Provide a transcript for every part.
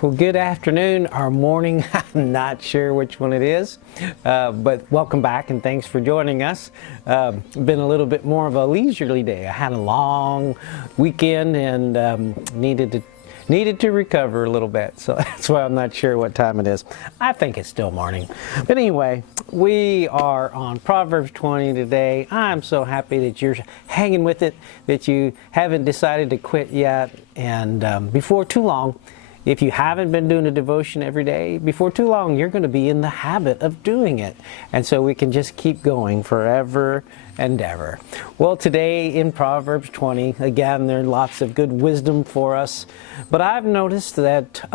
Well, good afternoon or morning. I'm not sure which one it is, but welcome back and thanks for joining us. Been a little bit more of a leisurely day. I had a long weekend and needed to recover a little bit, so that's why I'm not sure what time it is. I think it's still morning. But anyway, we are on Proverbs 20 today. I'm so happy that you're hanging with it, that you haven't decided to quit yet, and before too long, if you haven't been doing a devotion every day, before too long, you're going to be in the habit of doing it. And so we can just keep going forever and ever. Well, today in Proverbs 20, again, there's lots of good wisdom for us. But I've noticed that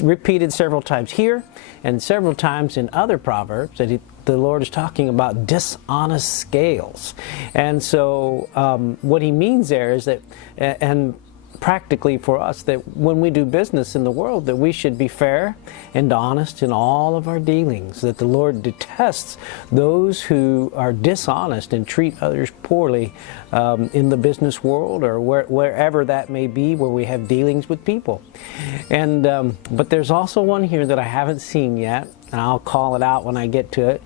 repeated several times here and several times in other Proverbs that the Lord is talking about dishonest scales. And so what he means there is that, and practically for us, that when we do business in the world, that we should be fair and honest in all of our dealings, that the Lord detests those who are dishonest and treat others poorly in the business world or wherever that may be, where we have dealings with people. And but there's also one here that I haven't seen yet, and I'll call it out when I get to it.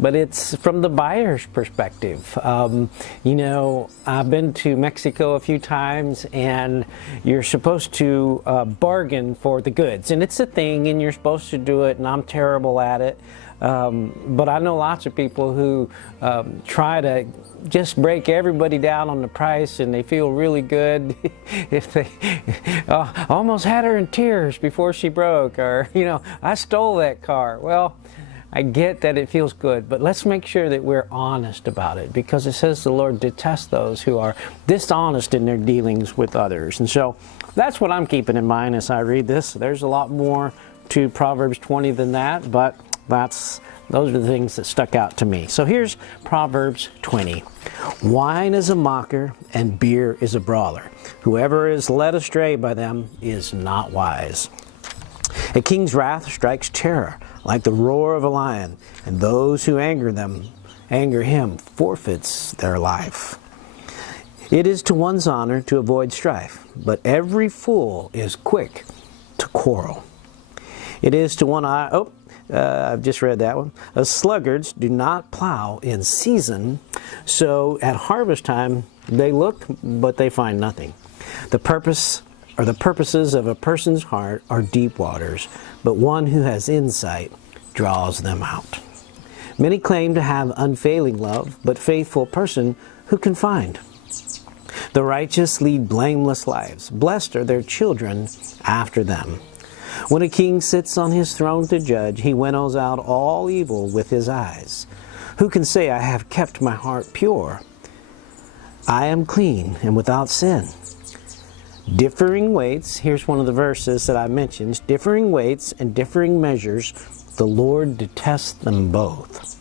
But it's from the buyer's perspective. You know, I've been to Mexico a few times, and you're supposed to bargain for the goods. And it's a thing, and you're supposed to do it, and I'm terrible at it. But I know lots of people who try to just break everybody down on the price, and they feel really good if they almost had her in tears before she broke, or, you know, I stole that car. Well, I get that it feels good, but let's make sure that we're honest about it, because it says the Lord detests those who are dishonest in their dealings with others. And so that's what I'm keeping in mind as I read this. There's a lot more to Proverbs 20 than that, but those are the things that stuck out to me. So here's Proverbs 20. Wine is a mocker and beer is a brawler. Whoever is led astray by them is not wise. A king's wrath strikes terror like the roar of a lion, and those who anger him forfeits their life. It is to one's honor to avoid strife, but every fool is quick to quarrel. It is to one eye, I've just read that one. Sluggards do not plow in season, so at harvest time they look, but they find nothing. The purposes of a person's heart are deep waters, but one who has insight draws them out. Many claim to have unfailing love, but faithful person who can find? The righteous lead blameless lives. Blessed are their children after them. When a king sits on his throne to judge, he winnows out all evil with his eyes. Who can say, I have kept my heart pure? I am clean and without sin. Differing weights, here's one of the verses that I mentioned, differing weights and differing measures, the Lord detests them both.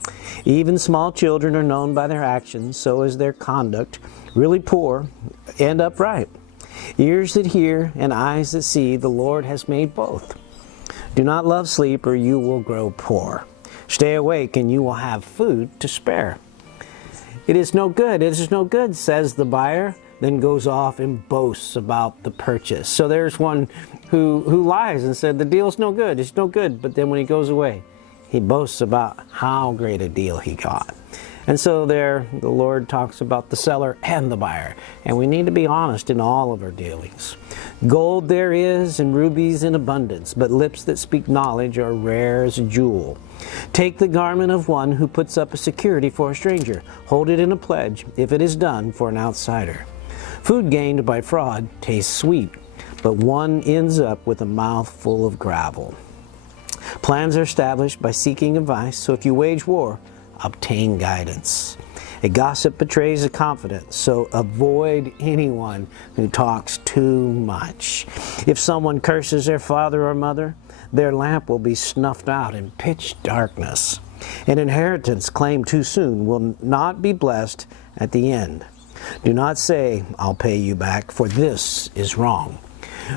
Even small children are known by their actions, so is their conduct, really poor and upright. Ears that hear and eyes that see, the Lord has made both. Do not love sleep or you will grow poor. Stay awake and you will have food to spare. It is no good, says the buyer, then goes off and boasts about the purchase. So there's one who lies and said the deal's no good, it's no good, but then when he goes away, he boasts about how great a deal he got. And so there, the Lord talks about the seller and the buyer, and we need to be honest in all of our dealings. Gold there is and rubies in abundance, but lips that speak knowledge are rare as a jewel. Take the garment of one who puts up a security for a stranger. Hold it in a pledge if it is done for an outsider. Food gained by fraud tastes sweet, but one ends up with a mouth full of gravel. Plans are established by seeking advice, so if you wage war, obtain guidance. A gossip betrays a confidence, so avoid anyone who talks too much. If someone curses their father or mother, their lamp will be snuffed out in pitch darkness. An inheritance claimed too soon will not be blessed at the end. Do not say, I'll pay you back, for this is wrong.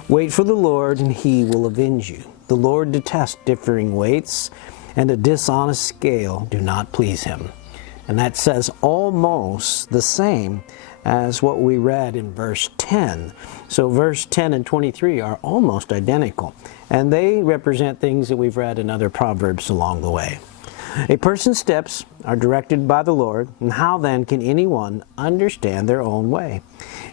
Wait for the Lord, and he will avenge you. The Lord detests differing weights, and a dishonest scale do not please him. And that says almost the same as what we read in verse 10. So verse 10 and 23 are almost identical, and they represent things that we've read in other Proverbs along the way. A person's steps are directed by the Lord, and how then can anyone understand their own way?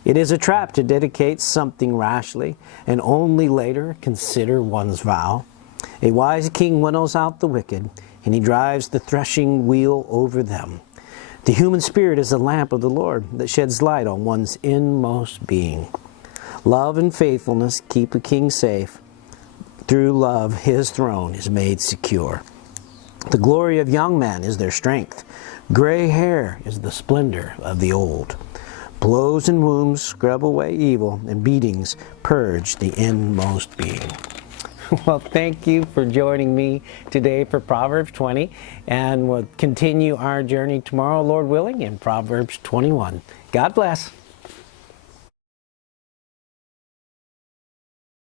It is a trap to dedicate something rashly, and only later consider one's vow. A wise king winnows out the wicked, and he drives the threshing wheel over them. The human spirit is the lamp of the Lord that sheds light on one's inmost being. Love and faithfulness keep a king safe. Through love, his throne is made secure. The glory of young men is their strength. Gray hair is the splendor of the old. Blows and wounds scrub away evil, and beatings purge the inmost being. Well, thank you for joining me today for Proverbs 20, and we'll continue our journey tomorrow, Lord willing, in Proverbs 21. God bless.